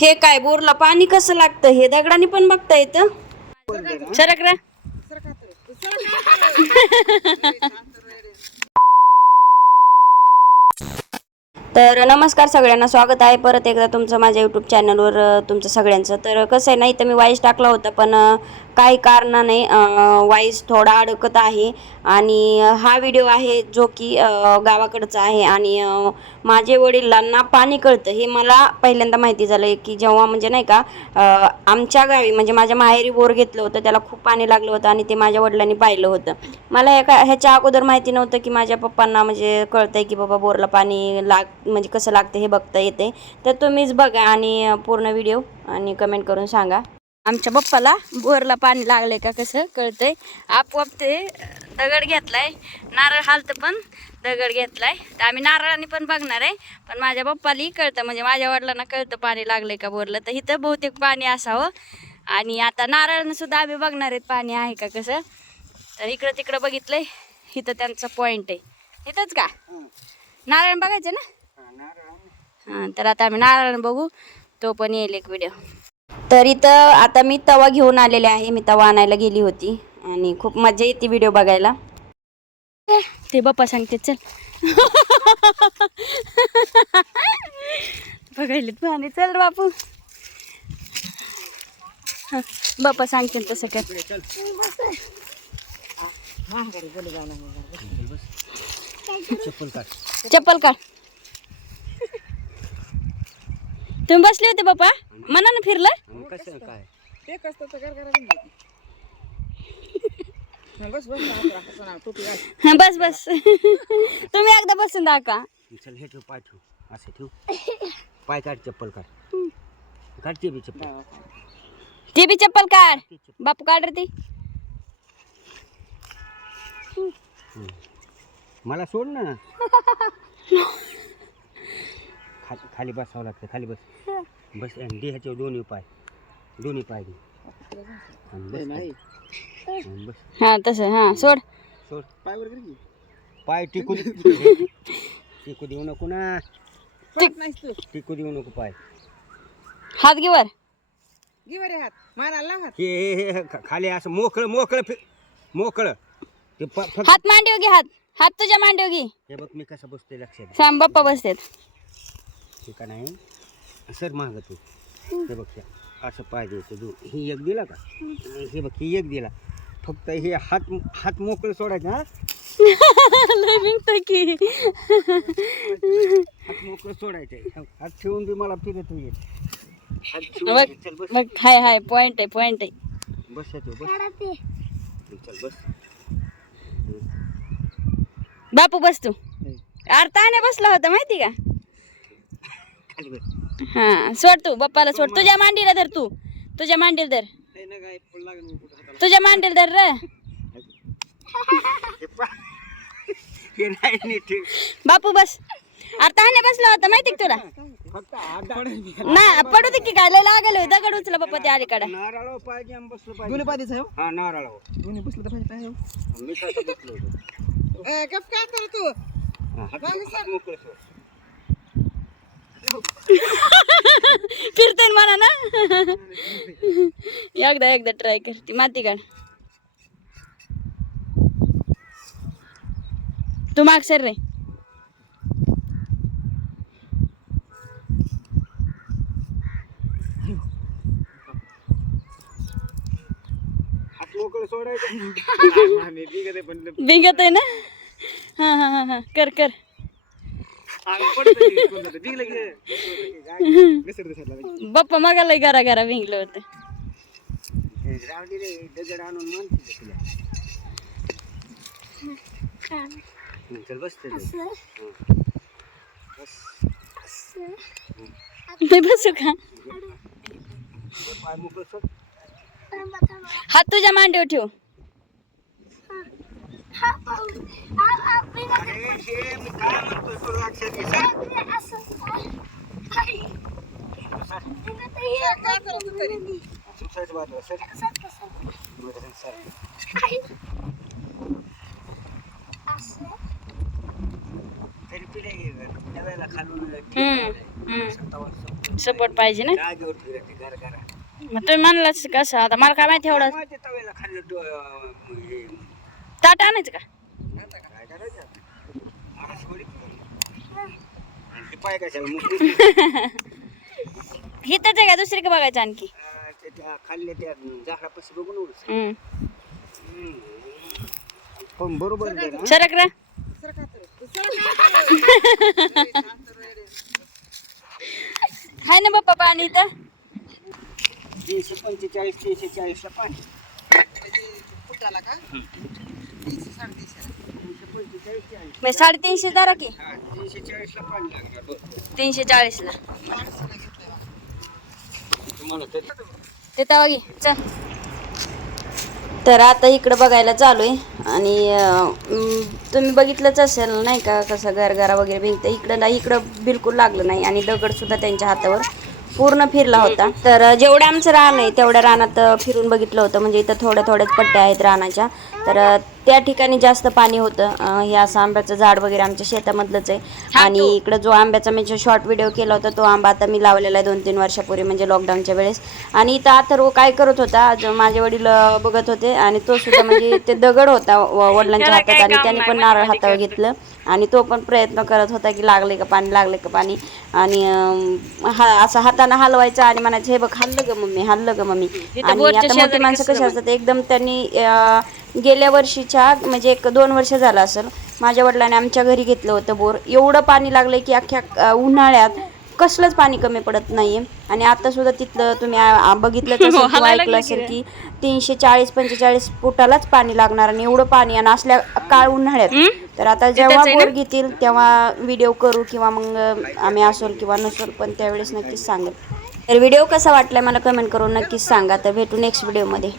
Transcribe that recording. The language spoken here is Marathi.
हे काय बोरला पाणी कसं लागतं हे दगडाने पण बघता येतं. सरक रा. तर नमस्कार सगळ्यांना, स्वागत आहे परत एकदा तुमचं माझ्या यूट्यूब चॅनलवर. तुमचं सगळ्यांचं तर कसं आहे ना, इथं मी वॉइस टाकला होता पण काही कारणाने वॉइस थोडा अडकत आहे. आणि हा व्हिडिओ आहे जो की गावाकडचा आहे. आणि माझे वडिलांना पाणी कळतं हे मला पहिल्यांदा माहिती झालं की जेव्हा म्हणजे नाही का आमच्या गावी म्हणजे माझ्या माहेरी बोर घेतलं होतं, त्याला खूप पाणी लागलं होतं आणि ते माझ्या वडिलांनी पाहिलं होतं. मला ह्याच्या अगोदर माहिती नव्हतं की माझ्या पप्पांना म्हणजे कळतंय की बाबा बोरला पाणी म्हणजे कसं लागतं हे बघता येते. तर तुम्हीच बघा आणि पूर्ण व्हिडिओ आणि कमेंट करून सांगा आमच्या पप्पाला बोरला पाणी लागलंय का कसं कळतंय. आपोआप ते दगड घेतलाय, नारळ हालतं पण दगड घेतलाय. तर आम्ही नारळाने पण बघणार आहे, पण माझ्या पप्पालाही कळतं म्हणजे माझ्या वडिलांना कळतं पाणी लागलंय का बोरला. तर इथं बहुतेक पाणी असावं. आणि आता नारळानं सुद्धा आम्ही बघणार आहेत पाणी आहे का कसं. तर इकडं तिकडं बघितलंय, इथं त्यांचा पॉइंट आहे. इथंच का नारळ बघायचं ना. हां, तर आता आम्ही नारळ बघू, तो पण येईल एक व्हिडिओ. तर इथं आता मी तवा घेऊन आलेले आहे. मी तवा आणायला गेली होती आणि खूप मजा येते व्हिडिओ बघायला. ते बाप्पा सांगते चल. बघायला पाणी, चल बापू. बाप्पा सांगते तसं कर. चप्पल काढ. तुम्ही बसले होते बाप्पा, मनानं फिरलं. बस बस. तुम्ही एकदा बसून दाखवा. चल हे ठेव, पाय ठेव, असे ठेव, पाय काढ, चप्पल काढ, काढ ते बी चप्पल, ती बी चप्पल काढ. बापू काढ रे ती. मला सोड ना. खाली बसावं लागतं, खाली बस बस. दे ह्याच्यावर दोन्ही पाय दे. बस. हा तसं, हा सोड. सोड पाय टिकू देऊ नको ना. टिकू देऊ नको पाय. हात घेवर हात मारायला हात. हे खाली असं मोकळं ते फक्त हात मांडीव घे. हात तुझ्या मांडीव घे. हे बघ मी कसं बसतोय लक्षात. सांग बाप्पा बसतेत. ठीक आहे नाही सर माग तू. हे बघ असं पाय द्यायचं. ही एक दिला का, हे बघ ही एक दिला. फक्त हे हात मोकळं सोडायचं. हा की हात मोकळं सोडायचं. हात ठेवून बी मला फिरत होईल. बघ हाय पॉइंट आहे. बस बस. चल बस. बापू बस तू. आरताने बसला होता माहिती का. खाली बस. हा सोड तू बाप्पाला सोड. तुझ्या मांडीला धर. तुझ्या मांडीला धर. तुझ्या मांडीला धर रे. हे नाही नीट. बापू बस. आरताने बसला होता माहिती का तुला. ना पडू दे की काय लागल दगड उचला बाप्पा ते अलीकडे. नारळावर पाय घेऊन बसलो पाहिजे. दोन्ही पाय द्यायचं. हा नारळावर दोन्ही बसलं तर पाहिजे. मी कसं बसलो होतो. गप काय करतो. हात मोकळं सोड. फिरते म्हणा ना. एकदा ट्राय कर. ती माती काढ. तू माग सर रे. हात मोकळं सोडायचं. बिंगत आहे ना. हा कर. बाप्पा मागाला घरा भिंगलं होतं. दगड आणून चल बस. मी बसू का. पाय मोकळं सोड. हात तुझ्या मांडीवर ठेव. तरी पिढ्या खालून सपोर्ट पाहिजे ना जागेवर फिरते गरगरा. मग तुम्ही म्हणलाच कसं आता मला काय माहिती एवढं माझ्या तव्याला खाल्लं हे ताट आणायचं का काय करायचं आता? मला सोडी आणि ते पाय कशाला मुख हिथंच आहे का दुसरी का बघायचं आणखी त्या खाल्ल्या त्या झाडापाशी बघून उडस हम्म. पण बरोबर आहे ना. सरक रे सरका तर. हाय ना बाप्पा पाणी इथं 345 340 ला पाणी. फुटाला का 300 350 मग 350 धरा की 340 ला पाणी लागणार बघ. 340 ला तुम्हाला तर ते तवा घे चल तर आता इकडं बघायला चालू आहे आणि तुम्ही बघितलंच असेल नाही का कसं गरगरा वगैरे भिंगतं इकडं बिलकुल लागलं नाही आणि दगड सुद्धा त्यांच्या हातावर पूर्ण फिरला होता तर जेवढं आमचं रान आहे तेवढ्या रानात फिरून बघितलं होतं म्हणजे इथं थोड्याच पट्ट्या आहेत रानाच्या तर त्या ठिकाणी जास्त पाणी होतं हे असं आंब्याचं झाड वगैरे आमच्या शेतामधलंच आहे आणि इकडं जो आंब्याचा मी जो शॉर्ट व्हिडिओ केला होता तो आंबा आता मी लावलेला आहे 2-3 वर्षापूर्वी म्हणजे लॉकडाऊनच्या वेळेस आणि इथं अथर्व काय करत होता माझे वडील बघत होते आणि तो सुद्धा म्हणजे ते दगड होता वडिलांच्या हातात आणि त्यांनी पण नारळ हातावर घेतलं आणि तो पण प्रयत्न करत होता की लागले का पाणी आणि असा हाताने हलवायचा आणि म्हणायचं हे बघ हल्लं ग मम्मी आणि आता मोठी माणसं कशी असतात एकदम त्यांनी गेल्या वर्षीच्या म्हणजे 1-2 वर्ष झालं असेल माझ्या वडिलांनी आमच्या घरी घेतलं होतं बोर एवढं पाणी लागलंय की अख्ख्या उन्हाळ्यात कसलंच पाणी कमी पडत नाहीये आणि आता सुद्धा तिथलं तुम्ही बघितलंच असेल किंवा ऐकलं असेल की 340-45 फुटालाच पाणी लागणार आणि एवढं पाणी आणि असल्या काळ उन्हाळ्यात तर आता जेव्हा बोर घेतील तेव्हा व्हिडिओ करू किंवा मग आम्ही असोल किंवा नसोल पण त्यावेळेस नक्कीच सांगेल तर व्हिडिओ कसा वाटलाय मला कमेंट करून नक्कीच सांगा तर भेटू नेक्स्ट व्हिडिओमध्ये